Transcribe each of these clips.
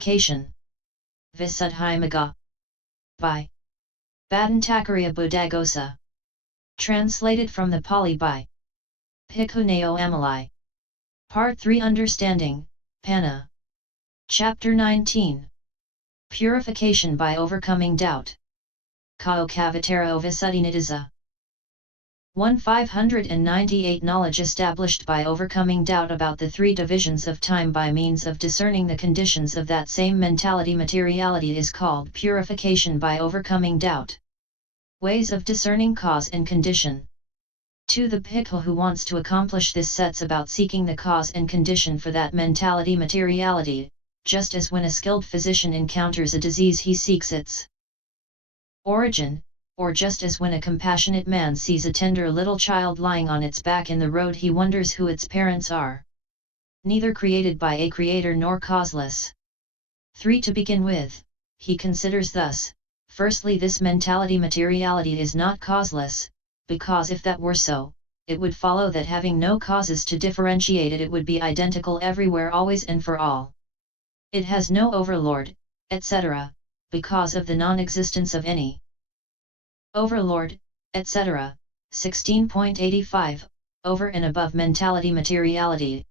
Purification. Visuddhimagga. By Bhattacharya Buddhaghosa. Translated from the Pali by Bhikkhu Naoamoli. Part 3 Understanding, Panna. Chapter 19. Purification by Overcoming Doubt. Kaukavitaro Visuddhinidasa. 1598 Knowledge established by overcoming doubt about the three divisions of time by means of discerning the conditions of that same mentality-materiality is called purification by overcoming doubt. Ways of discerning cause and condition. 2. The bhikkhu who wants to accomplish this sets about seeking the cause and condition for that mentality-materiality, just as when a skilled physician encounters a disease he seeks its origin, or just as when a compassionate man sees a tender little child lying on its back in the road he wonders who its parents are. Neither created by a creator nor causeless. 3. To begin with, he considers thus, firstly this mentality-materiality is not causeless, because if that were so, it would follow that having no causes to differentiate it would be identical everywhere always and for all. It has no overlord, etc., because of the non-existence of any overlord, etc. 16.85, over and above mentality-materiality.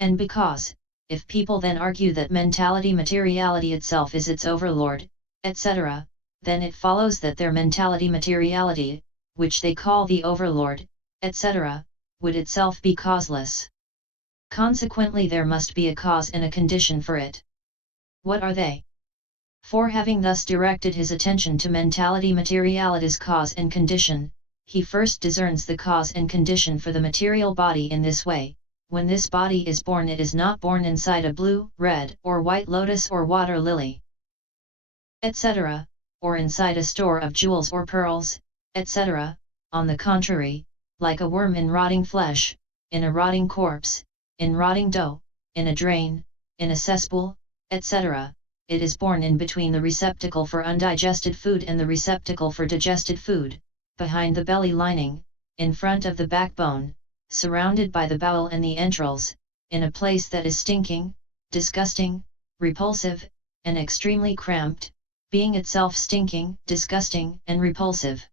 And because, if people then argue that mentality-materiality itself is its overlord, etc., then it follows that their mentality-materiality, which they call the overlord, etc., would itself be causeless. Consequently there must be a cause and a condition for it. What are they? For having thus directed his attention to mentality-materiality's cause and condition, he first discerns the cause and condition for the material body in this way. When this body is born, it is not born inside a blue, red, or white lotus or water lily, etc., or inside a store of jewels or pearls, etc., on the contrary, like a worm in rotting flesh, in a rotting corpse, in rotting dough, in a drain, in a cesspool, etc., it is born in between the receptacle for undigested food and the receptacle for digested food, behind the belly lining, in front of the backbone, surrounded by the bowel and the entrails, in a place that is stinking, disgusting, repulsive, and extremely cramped, being itself stinking, disgusting, and repulsive.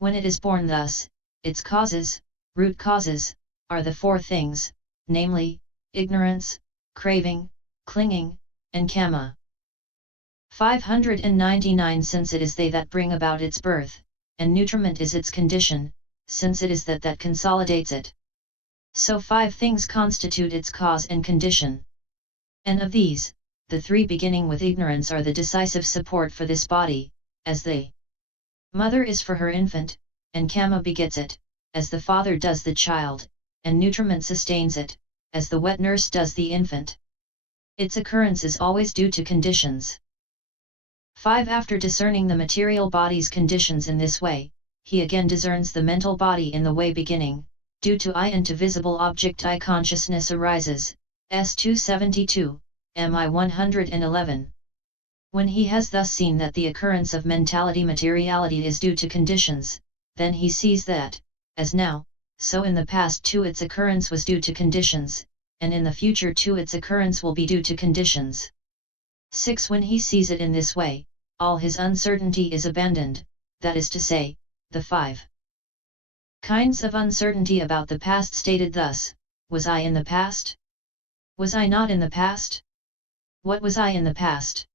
When it is born thus, its causes, root causes, are the four things, namely, ignorance, craving, clinging, and kama. 599 Since it is they that bring about its birth, and nutriment is its condition, since it is that consolidates it. So 5 things constitute its cause and condition. And of these, the 3 beginning with ignorance are the decisive support for this body, as the mother is for her infant, and kama begets it, as the father does the child, and nutriment sustains it, as the wet nurse does the infant. Its occurrence is always due to conditions. 5. After discerning the material body's conditions in this way, he again discerns the mental body in the way beginning, due to I and to visible object I consciousness arises, S272, MI 111. When he has thus seen that the occurrence of mentality-materiality is due to conditions, then he sees that, as now, so in the past too its occurrence was due to conditions, and in the future too its occurrence will be due to conditions. 6. When he sees it in this way, all his uncertainty is abandoned, that is to say, the 5 kinds of uncertainty about the past stated thus: was I in the past? Was I not in the past? What was I in the past?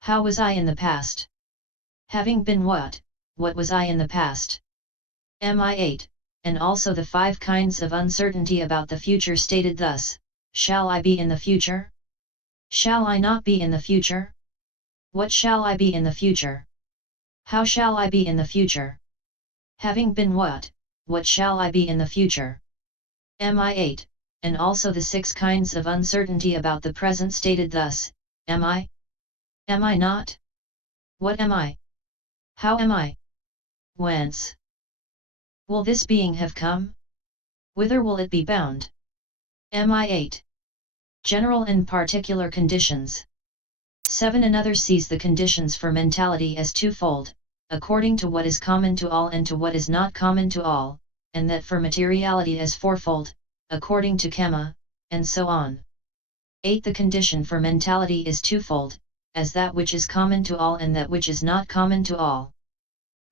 How was I in the past? Having been what was I in the past? MI 8, and also the 5 kinds of uncertainty about the future stated thus: shall I be in the future? Shall I not be in the future? What shall I be in the future? How shall I be in the future? Having been what shall I be in the future? MI 8, and also the 6 kinds of uncertainty about the present stated thus: am I? Am I not? What am I? How am I? Whence will this being have come? Whither will it be bound? MI 8. General and particular conditions. 7. Another sees the conditions for mentality as twofold, according to what is common to all and to what is not common to all, and that for materiality as fourfold, according to kama, and so on. 8. The condition for mentality is twofold, as that which is common to all and that which is not common to all.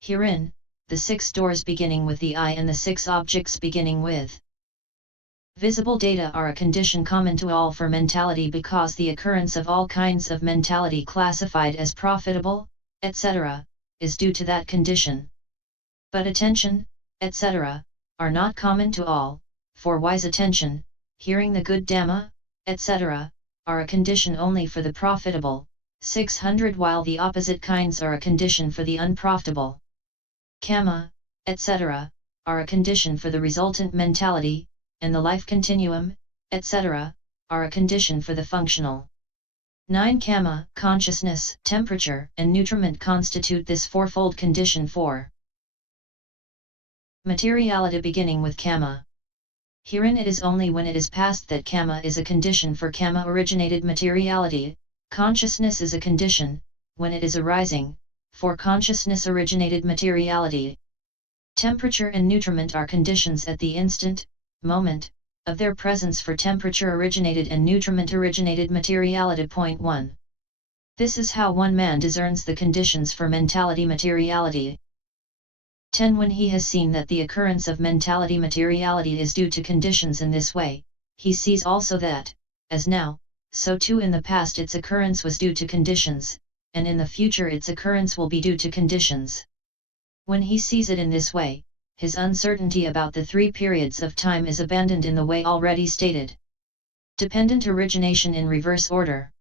Herein, the 6 doors beginning with the eye and the 6 objects beginning with visible data are a condition common to all for mentality, because the occurrence of all kinds of mentality classified as profitable, etc., is due to that condition. But attention, etc., are not common to all, for wise attention, hearing the good Dhamma, etc., are a condition only for the profitable, 600, while the opposite kinds are a condition for the unprofitable. Kama, etc., are a condition for the resultant mentality, and the life continuum, etc., are a condition for the functional. 9. Kama, consciousness, temperature, and nutriment constitute this fourfold condition for materiality beginning with Kama. Herein it is only when it is past that Kama is a condition for Kama-originated materiality, consciousness is a condition, when it is arising, for consciousness-originated materiality. Temperature and nutriment are conditions at the instant, moment, of their presence for temperature-originated and nutriment-originated materiality. Point 1. This is how one man discerns the conditions for mentality-materiality. 10. When he has seen that the occurrence of mentality-materiality is due to conditions in this way, he sees also that, as now, so too in the past its occurrence was due to conditions, and in the future its occurrence will be due to conditions. When he sees it in this way, his uncertainty about the 3 periods of time is abandoned in the way already stated. Dependent origination in reverse order.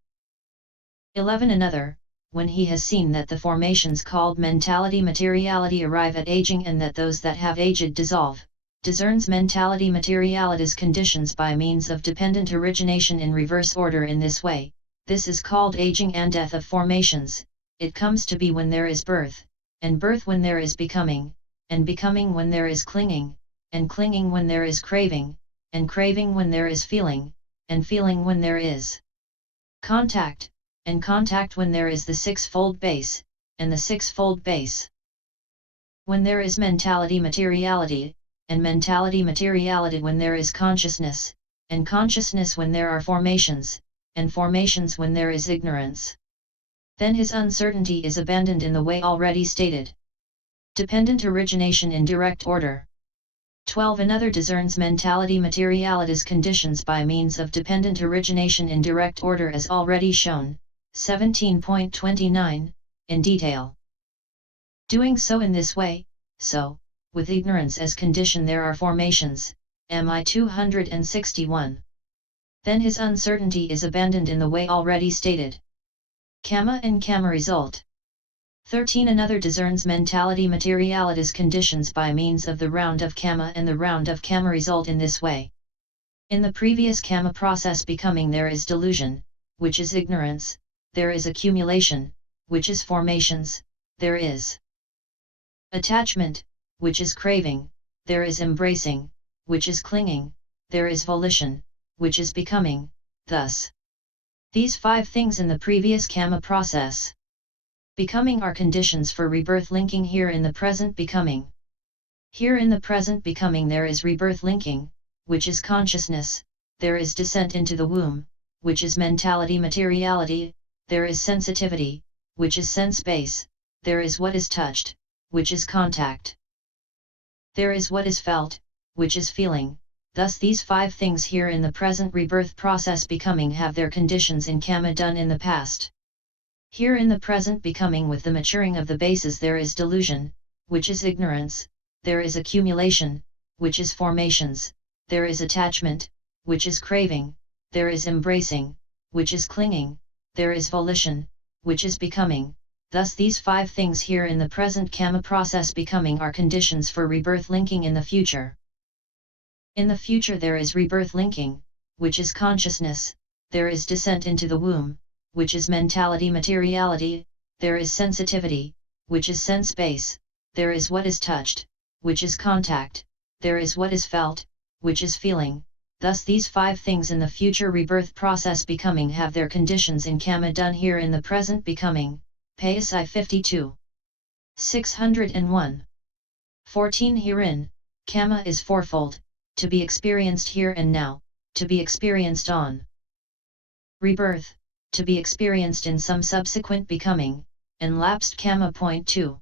11. Another, when he has seen that the formations called mentality-materiality arrive at aging and that those that have aged dissolve, discerns mentality-materiality's conditions by means of dependent origination in reverse order in this way. This is called aging and death of formations. It comes to be when there is birth, and birth when there is becoming, and becoming when there is clinging, and clinging when there is craving, and craving when there is feeling, and feeling when there is contact, and contact when there is the 6-fold base, and the 6-fold base. When there is mentality-materiality, and mentality-materiality when there is consciousness, and consciousness when there are formations, and formations when there is ignorance. Then his uncertainty is abandoned in the way already stated. Dependent origination in direct order. 12. Another discerns mentality-materiality's conditions by means of dependent origination in direct order as already shown, 17.29, in detail. Doing so in this way, so, with ignorance as condition there are formations, MI 261. Then his uncertainty is abandoned in the way already stated. Kama and Kama result. 13. Another discerns mentality-materiality's conditions by means of the round of Kama and the round of Kama result in this way. In the previous Kama process becoming there is delusion, which is ignorance, there is accumulation, which is formations, there is attachment, which is craving, there is embracing, which is clinging, there is volition, which is becoming, thus. These 5 things in the previous Kama process. Becoming are conditions for rebirth linking here in the present becoming. Here in the present becoming there is rebirth linking, which is consciousness, there is descent into the womb, which is mentality-materiality, there is sensitivity, which is sense base, there is what is touched, which is contact. There is what is felt, which is feeling. Thus these 5 things here in the present rebirth process becoming have their conditions in Kama done in the past. Here in the present becoming with the maturing of the bases there is delusion, which is ignorance, there is accumulation, which is formations, there is attachment, which is craving, there is embracing, which is clinging, there is volition, which is becoming. Thus these 5 things here in the present Kama process becoming are conditions for rebirth linking in the future. In the future there is rebirth linking, which is consciousness, there is descent into the womb, which is mentality-materiality, there is sensitivity, which is sense base, there is what is touched, which is contact, there is what is felt, which is feeling. Thus these 5 things in the future rebirth process becoming have their conditions in Kama done here in the present becoming. Payasai 52. 601. 14. Herein, Kama is fourfold, to be experienced here and now, to be experienced on rebirth, to be experienced in some subsequent becoming, and lapsed karma. Point 2.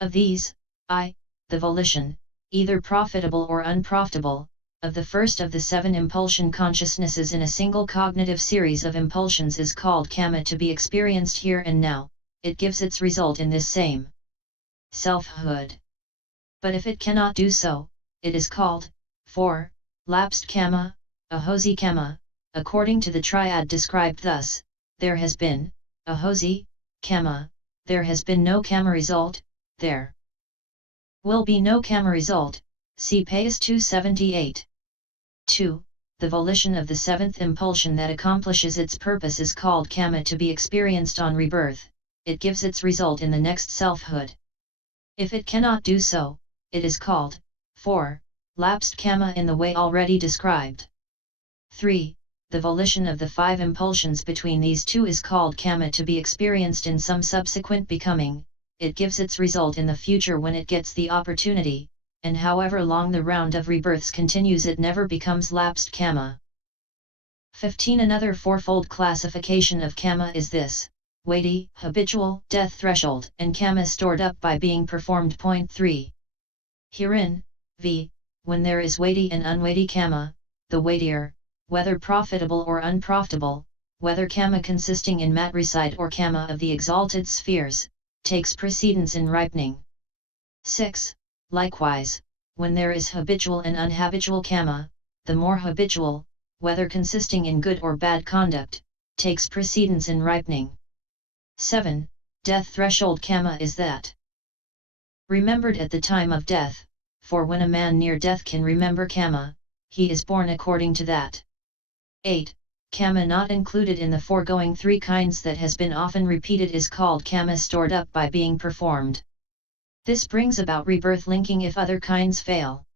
Of these, the volition, either profitable or unprofitable, of the first of the 7 impulsion consciousnesses in a single cognitive series of impulsions is called karma to be experienced here and now. It gives its result in this same selfhood. But if it cannot do so, it is called 4. Lapsed karma, ahosi karma, according to the triad described thus: there has been ahosi karma, there has been no karma result, there will be no karma result. See Pais 278. 2. The volition of the 7th impulsion that accomplishes its purpose is called karma to be experienced on rebirth. It gives its result in the next selfhood. If it cannot do so, it is called 4. Lapsed karma in the way already described. 3. The volition of the 5 impulsions between these two is called karma to be experienced in some subsequent becoming. It gives its result in the future when it gets the opportunity, and however long the round of rebirths continues, it never becomes lapsed karma. 15. Another fourfold classification of karma is this: weighty, habitual, death threshold, and karma stored up by being performed. Point 3. Herein, when there is weighty and unweighty karma, the weightier, whether profitable or unprofitable, whether karma consisting in matricide or karma of the exalted spheres, takes precedence in ripening. 6. Likewise, when there is habitual and unhabitual karma, the more habitual, whether consisting in good or bad conduct, takes precedence in ripening. 7. Death threshold karma is that remembered at the time of death, for when a man near death can remember karma, he is born according to that. 8. Karma not included in the foregoing 3 kinds that has been often repeated is called karma stored up by being performed. This brings about rebirth linking if other kinds fail.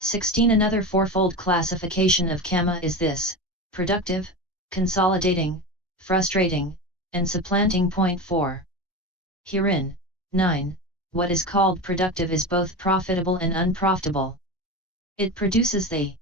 16. Another fourfold classification of karma is this: productive, consolidating, frustrating, and supplanting. Point 4. Herein, 9. What is called productive is both profitable and unprofitable. It produces the